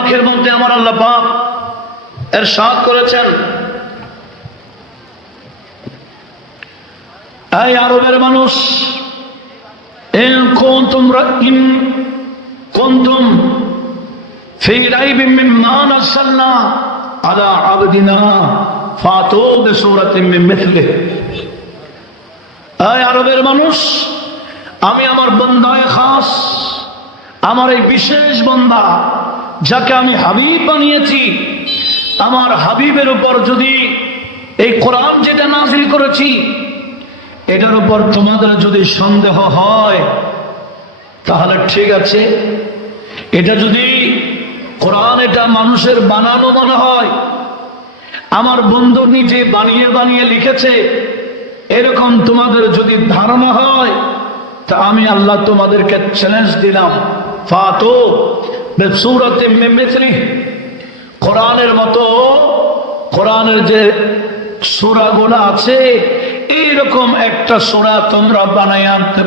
আখের মধ্যে আমার আল্লাহ পাক ইরশাদ করেছেন, এই আরবের মানুষ, ইন কুনতুম ফি রাইবিন মিম্মা নাযালনা আলা আবদিনা ফাতু বিসূরাতিন মিন মিথলিহি। এই আরবের মানুষ, আমি আমার বান্দায়ে খাস, আমার এই বিশেষ বান্দা যাকে আমি হাবিব বানিয়েছি, আমার হাবিবের উপর যদি এই কোরআন যেটা নাযিল করেছি এটার উপর তোমাদের যদি সন্দেহ হয় তাহলে ঠিক আছে। এটা যদি কোরআন এটা মানুষের বানানো মনে হয়, আমার বন্ধু নিজে বানিয়ে বানিয়ে লিখেছে এরকম তোমাদের যদি ধারণা হয়, তা আমি আল্লাহ তোমাদেরকে চ্যালেঞ্জ দিলাম, ফাতু বিসূরাতিন মিন মিথলিহি, কোরআনের মতো, কোরআনের যে সূরাগুলো আছে এইরকম একটা সূরা তোমরা বানায় আনতে